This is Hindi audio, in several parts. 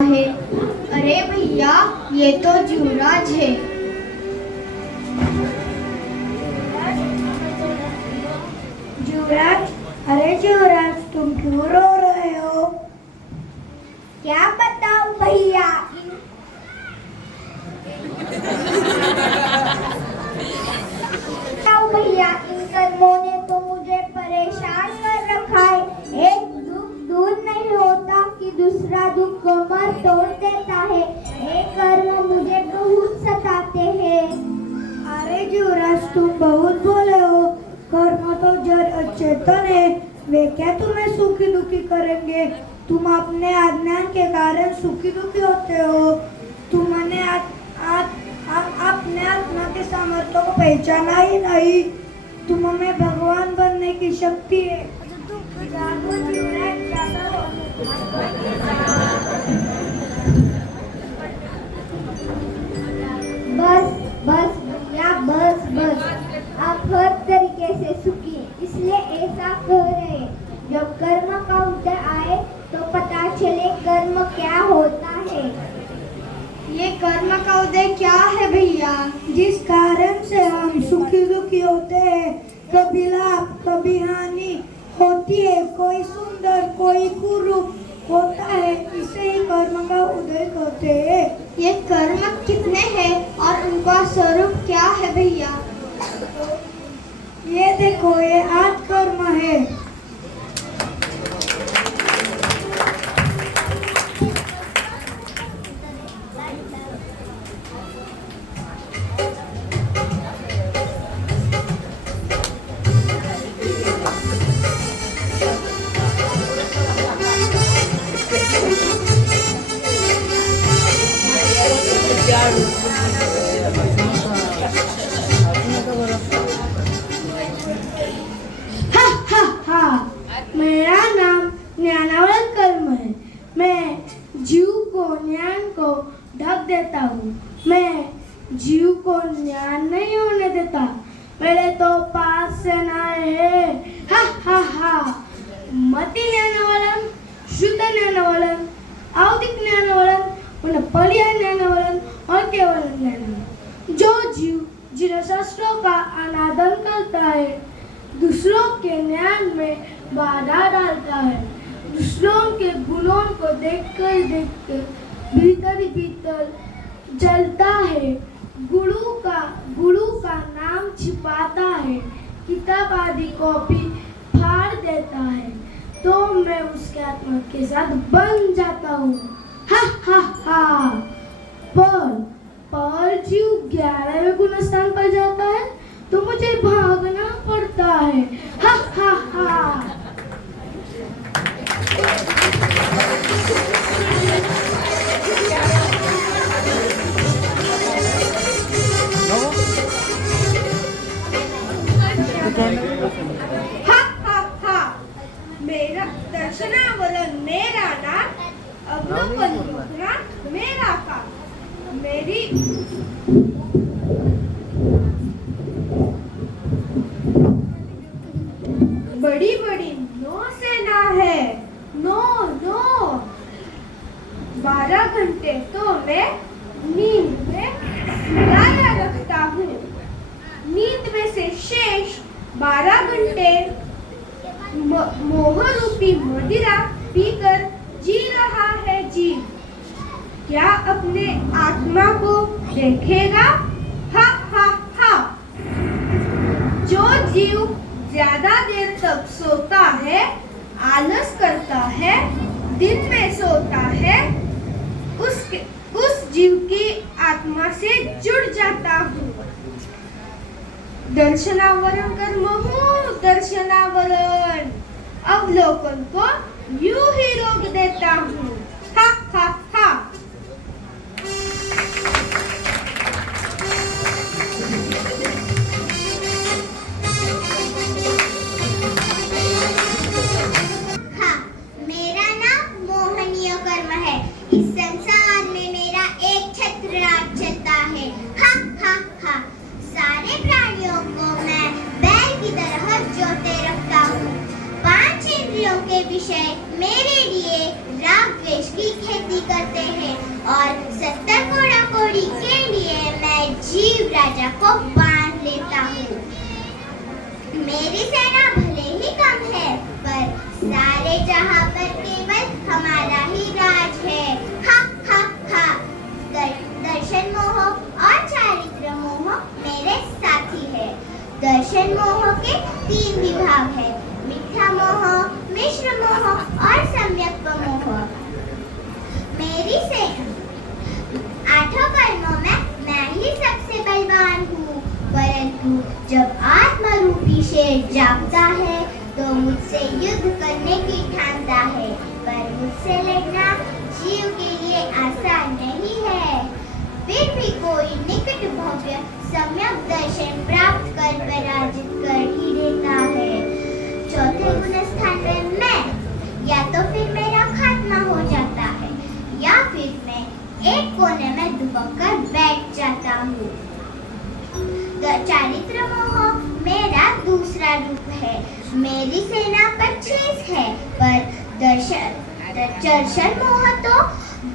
है। अरे भैया, ये तो जुवराज है। जुवराज, अरे जुवराज, तुम क्यों रो रहे हो? क्या बताऊं भैया, इन कर्मों ने तो मुझे परेशान कर रखा है। एक दुख दूर नहीं होता कि दूसरा दुख कमर तोड़ देता है। ये कर्म मुझे बहुत सताते हैं। अरे जुवराज, तुम बहुत बोले हो। कर्म तो जड़ चेतन है, वे क्या तुम्हें सुखी दुखी करेंगे? तुम अपने अज्ञान के कारण सुखी दुखी होते हो। तुमने अपने आत्मा के सामर्थ्य को पहचाना ही नहीं। तुम में भगवान बनने की शक्ति है। जागो जुवराज, जागो। बस बस भैया, बस आप हर तरीके से सुखी हैं, इसलिए ऐसा कह रहे हैं। जब कर्म का उदय आए तो पता चले कर्म क्या होता है। ये कर्म का उदय क्या है भैया? जिस कारण से हम सुखी दुखी होते हैं, कभी लाभ कभी हानि होती है, कोई सुंदर कोई कुरूप होता है, इसे ही कर्म का उदय कहते हैं। ये कर्म कितने हैं और उनका स्वरूप क्या है भैया? ये देखो, ये 8 कर्म है। मेरा नाम ज्ञानावरण कर्म है। मैं जीव को ज्ञान को ढक देता हूँ। मैं जीव को ज्ञान नहीं होने देता। मेरे तो 5 सेनाएं हैं। हा हा हा। मति ज्ञानावरण, शुद्ध ज्ञानावरण, आवधिक ज्ञानावरण, पर्याय ज्ञानावरण और केवल ज्ञानावरण। जो जीव जिन शास्त्रों का अनादर करता है, दूसरों के ज्ञान में बाधा डालता है, दूसरों के गुणों को देखकर भीतर ही भीतर जलता है, गुरु का नाम छिपाता है, किताब आदि कॉपी फाड़ देता है, तो मैं उसके आत्मा के साथ बन जाता हूँ। हा हा हा। पर जीव 11वें गुण स्थान पर जाता है तो मुझे भागना पड़ता है। हा हा हा। हा हा हा। मेरा दर्शनावरण मेरा नाम, अवलोकन मेरा काम। मेरी बड़ी बड़ी 9 सेना है। 9 12 घंटे तो मैं नींद में सुलाया रखता हूँ। नींद में से शेष 12 घंटे मोह रूपी मदिरा पीकर जी रहा है जीव। क्या अपने आत्मा को देखेगा? हा हा हा। जो जीव ज्यादा देर तक सोता है, आलस करता है, दिन में सोता है, उस जीव की आत्मा से जुड़ जाता हूँ। दर्शनावरण कर्म हूँ, दर्शनावरण। अवलोकन को यूं ही रोक देता हूँ। हा हा हा। मेरा नाम मोहनीय कर्म है। इस संसार में मेरा एक छत्र राज चलता है। हा हा हा। सारे प्राणियों को मैं बैल की तरह जोते रखता हूँ। 5 इंद्रियों के विषय मेरे लिए राग और 70 कोड़ा कोड़ी के लिए मैं जीव राजा को बांध लेता हूँ। मेरी सेना भले ही कम है, पर सारे जहां पर केवल हमारा ही राज है। हा हा हा। दर्शन मोह और चारित्र मोह मेरे साथी है। दर्शन मोह के 3 विभाग है, मिथ्या मोह, मिश्र मोह और सम्यक मोह। मेरी से 8 कर्मों में मैं ही सबसे बलवान हूँ, परंतु जब आत्मरूपी शेर जागता है तो मुझसे युद्ध करने की ठानता है, पर मुझसे लड़ना जीव के लिए आसान नहीं है। फिर भी कोई निकट भव्य सम्यक दर्शन प्राप्त कर पराजित कर ही देता है। चौथे गुण स्थान में मैं, या तो फिर मेरा खात्मा हो जाता है, या फिर मैं एक कोने में दुबक कर बैठ जाता हूँ। चारित्र मोह मेरा दूसरा रूप है। मेरी सेना 25 है, पर दर्शन मोह तो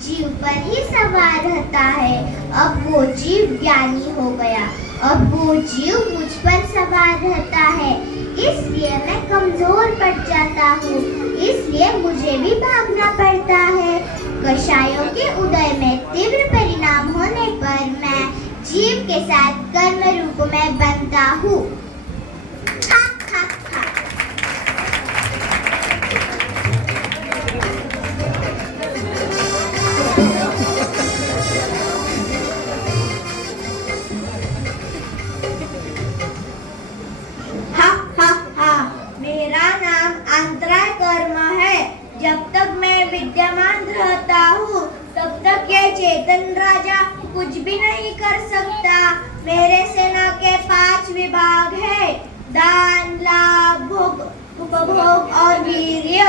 जीव पर ही सवार रहता है। अब वो जीव ज्ञानी हो गया, अब वो जीव मुझ पर सवार रहता है, इसलिए मैं कमजोर पड़ जाता हूँ, इसलिए मुझे भी भागना पड़ता है। कषायों के उदय में तीव्र परिणाम होने पर मैं जीव के साथ कर्म रूप में बनता हूँ। हा हा हा। मेरा नाम अंतराय कर्म है। जब तक मैं विद्यमान रहता हूँ, तब तक ये चेतन राजा कुछ भी नहीं कर सकता। मेरे सेना के 5 विभाग है, दान, लाभ, भोग, उपभोग और वीर्य।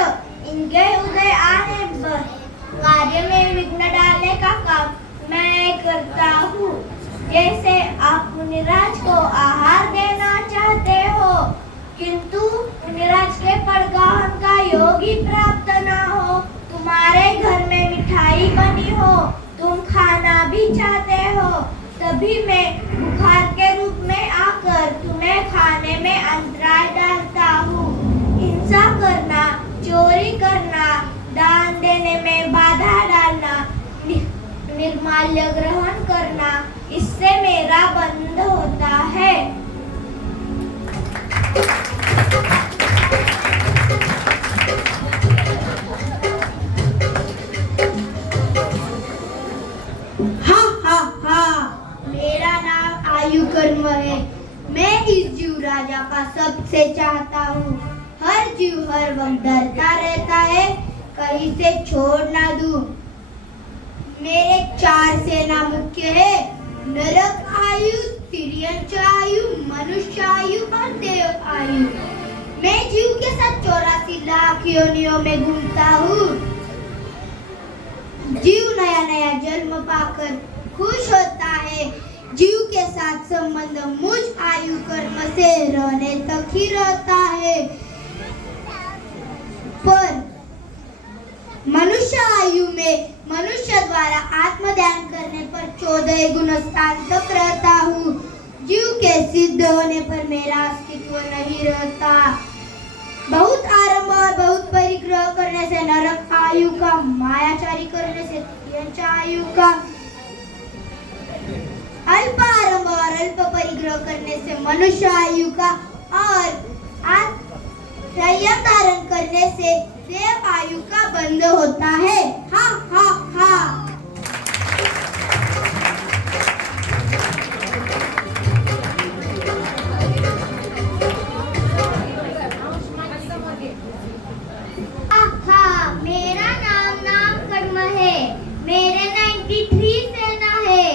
इनके उदय आने पर कार्य में विघ्न डालने का काम मैं करता हूँ। जैसे आप मुनिराज को आहार देना चाहते हो, किंतु मुनिराज के परगाहन का योग ही प्राप्त न हो, तुम्हारे घर में मिठाई बनी हो, तुम खाना भी चाहते हो, तभी मैं बुखार के रूप में आकर तुम्हें खाने में अंतराय डालता हूँ। हिंसा करना, चोरी करना, दान देने में बाधा डालना, निर्माल्य ग्रहण करना, इससे मेरा बंध होता है। मेरा नाम आयु कर्म है। मैं इस जीव राजा का सबसे चाहता हूँ। हर जीव हर वक्त डरता रहता है, कहीं से छोड़ ना दूं। मेरे 4 सेना मुख्य है, नरक आयु, तिर्यंच आयु, मनुष्य आयु और देव आयु। मैं जीव के साथ 84 लाख योनियों में घूमता हूँ। जीव नया नया जन्म पाकर खुश होता है। जीव के साथ संबंध मुझ आयु कर्म से रहने तक ही रहता है, पर मनुष्य आयु में मनुष्य द्वारा आत्म ध्यान करने पर 14 गुण स्थान तक रहता हूँ। जीव के सिद्ध होने पर मेरा अस्तित्व नहीं रहता। बहुत आरंभ और बहुत परिग्रह करने से नरक आयु का, मायाचारी करने से तिर्यंच आयु का, अल्प आरंभ और अल्प परिग्रह करने से मनुष्य आयु का और संयम धारण करने से देव आयु का बंध होता है। हा हा हा। मेरा नाम कर्म है। मेरे 93 सेना है।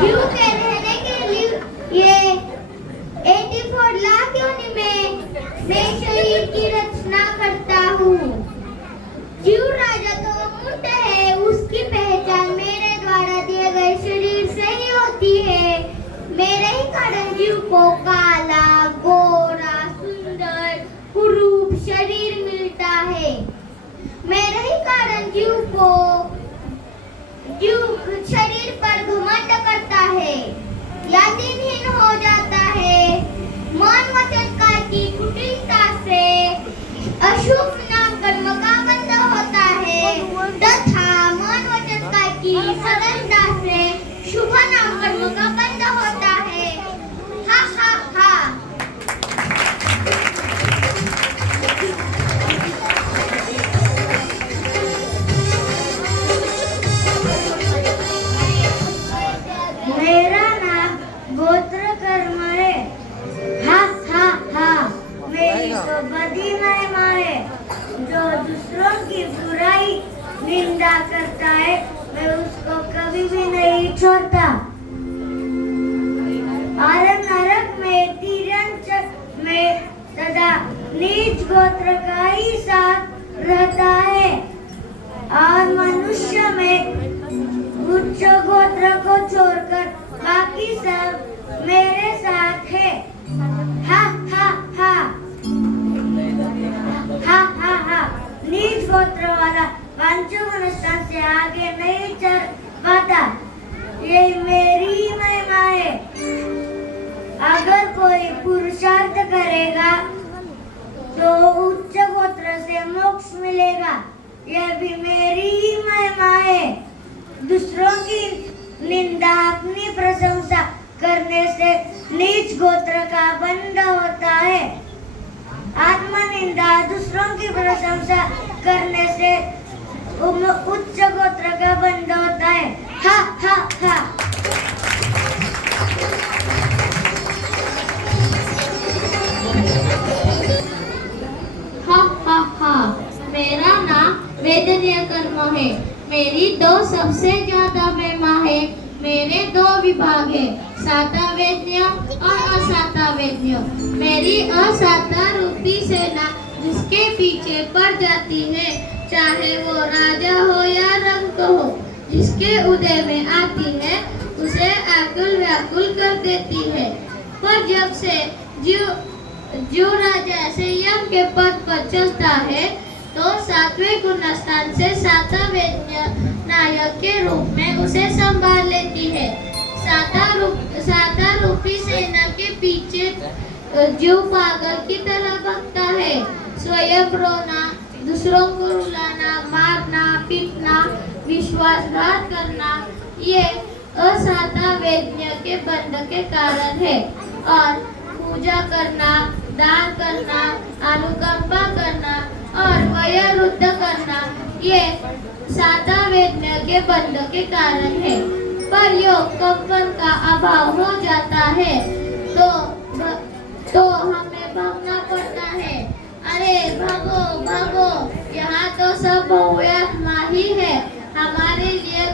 जीव के रहने के लिए 84 लाख योनि में मैं शरीर की रचना करता हूँ। जीव राजा तो मूर्त है, उसकी पहचान मेरे द्वारा दिए गए शरीर से ही होती है। मेरे ही कारण जीव को काला, गोरा, सुंदर, कुरूप शरीर मिलता है। मेरे ही कारण जीव को शरीर पर घमंड करता है या दिनहीन हो जाता है, मन वचन काय की कुटिलता से अशुभ नाम कर्म का बंध होता है तथा मन वचन काय की सरलता से शुभ नाम कर्म का बंध होता है। हा हा हा। मेरा नाम गोत्र कर्म है। हा हा हा। मेरी तो बदी महिमा है। जो दूसरों की बुराई निंदा करता है मैं उसको कभी भी नहीं छोड़ता। और नरक में तिरंच में सदा नीच गोत्र का ही साथ रहता है और मनुष्य में उच्च गोत्र को छोड़कर बाकी सब मेरे साथ है। हा हा हा। हा हा हा। नीच गोत्र वाला पंचमनुष्ठान से आगे नहीं चल पाता। ये मेरी ही महिमा है। अगर कोई पुरुषार्थ करेगा तो उच्च गोत्र से मोक्ष मिलेगा। यह भी मेरी ही महिमा है। दूसरों की निंदा अपनी प्रशंसा करने से नीच गोत्र का बंध होता है। आत्मनिंदा दूसरों की प्रशंसा करने से उच्च गोत्र का बंध होता है। हा हा हा। हा हा हा। मेरा नाम वेदनीय कर्म है। मेरी दो सबसे ज्यादा महिमा है। मेरे दो विभाग है, साता वेद्य और असाता वेद्य। मेरी असाता रूपी सेना जिसके पीछे पड़ जाती है, चाहे वो राजा हो या रंक हो, जिसके उदय में आती है उसे आकुल व्याकुल कर देती है। पर जब से जो राजा संयम के पद पर चलता है तो सातवें गुणस्थान से साता वेद्य नायक के रूप में उसे संभाल लेती है। साता रूपी सेना के पीछे जो पागल की तरह भगता है, स्वयं रोना, दूसरों को रुलाना, मारना, पीटना, विश्वासघात करना, ये असाता वेद्य के बंध के कारण है। और पूजा करना, दान करना, अनुकंपा करना और वयोवृद्ध करना, ये साता वेद्य के बंध के कारण है। पर योग कंपन का अभाव हो जाता है तो हमें भागना पड़ता है। अरे भागो भागो, यहाँ तो सब बहुआत्मा ही है, हमारे लिए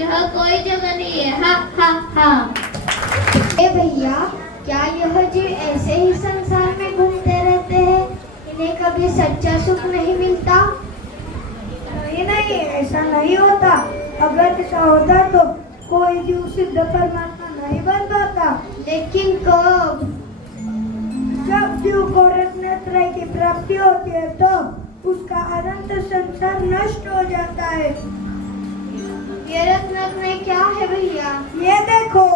यह कोई जगह नहीं है। हा हा हा। ए भैया, क्या यह जीव ऐसे ही संसार में घूमते रहते हैं? इन्हें कभी सच्चा सुख नहीं मिलता? नहीं नहीं, ऐसा नहीं होता। अगर ऐसा होता तो कोई जीव सिद्ध परमात्मा नहीं बन पाता। लेकिन कब? जब जीव को रत्नत्रय की प्राप्ति होती है तो उसका अनंत संसार नष्ट हो जाता है। ये रत्नत्रय क्या है भैया? ये देखो।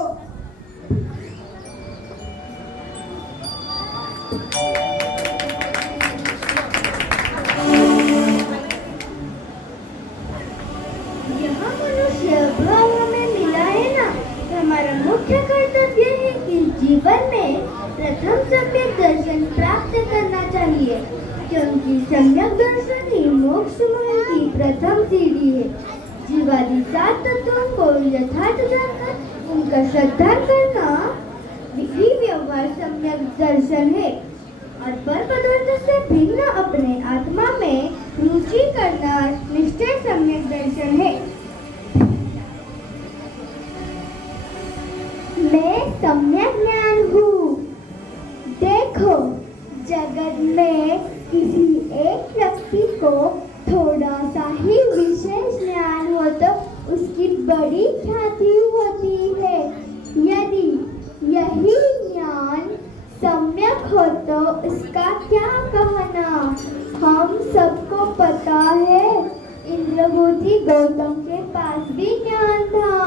यह मनुष्य भाव हमें मिला है ना, तो हमारा मुख्य कर्तव्य है कि जीवन में प्रथम सम्यक दर्शन प्राप्त करना चाहिए, क्योंकि सम्यक दर्शन ही मोक्ष मार्ग की प्रथम सीढ़ी है। जीवादि सात तत्वों को यथार्थ जानकर उनका श्रद्धा करना ही व्यवहार सम्यक दर्शन है। और पर पदार्थ से भिन्न अपने आत्मा में रुचि करना निश्चय सम्यक दर्शन है। मैं सम्यक ज्ञान हूँ। देखो, जगत में किसी एक व्यक्ति को थोड़ा सा ही विशेष ज्ञान हो तो उसकी बड़ी ख्याति होती है। यदि यही ज्ञान सम्यक हो तो इसका क्या कहना? हम सबको पता है, इंद्रभूति गौतम के पास भी ज्ञान था,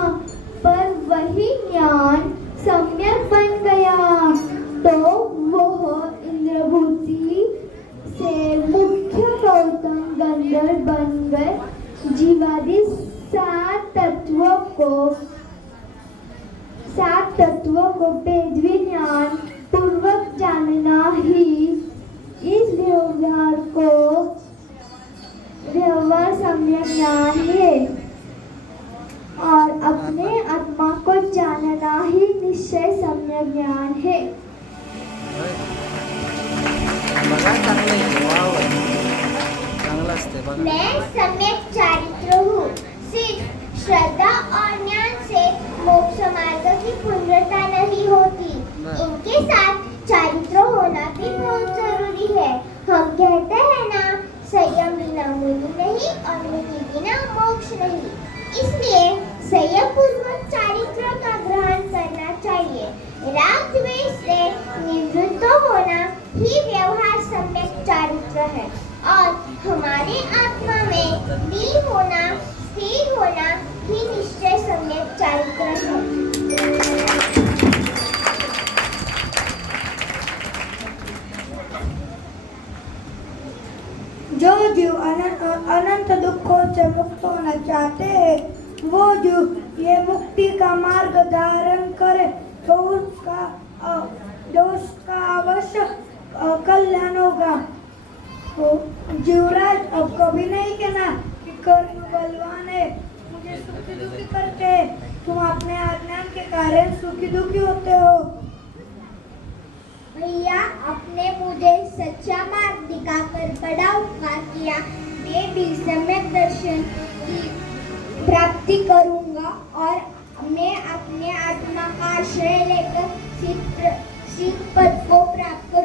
को, 7 तत्वों को वेदवी ज्ञान पूर्वक जानना ही इस व्यवहार को व्यवहार सम्यक ज्ञान है, और अपने आत्मा को जानना ही निश्चय सम्यक ज्ञान है। बघा चांगलं आहे. वाव चांगलं असते बघा. मैं सम्यक चारित्र हूँ। सिर्फ श्रद्धा और ज्ञान से मोक्ष मार्ग की पूर्णता नहीं होती, इनके साथ चारित्र होना भी बहुत जरूरी है। हम कहते हैं ना, संयम बिना मुनि नहीं और मुनि बिना मोक्ष नहीं। इसलिए संयम पूर्वक चारित्र का ग्रहण करना चाहिए। राग द्वेष से निवृत्त होना ही व्यवहार सम्यक चारित्र है, और हमारे आत्मा में लीन होना, स्थिर होना ही निश्चय सम्यक चारित्र है। जो जीव अनंत दुखों से मुक्त होना चाहते हैं, वो जीव ये मुक्ति का मार्ग धारण करे तो उसका अवश्य कल्याण होगा। तो जीवराज अब कभी नहीं कहना कि कर्म बलवान है, मुझे सुखी दुखी करते हैं। तुम अपने अज्ञान के कारण सुखी दुखी होते हो। भैया, आपने मुझे सच्चा मार्ग दिखाकर बड़ा उपकार किया। मैं भी सम्यक दर्शन की प्राप्ति करूंगा, और मैं अपने आत्मा का आश्रय लेकर सिद्ध पद को प्राप्त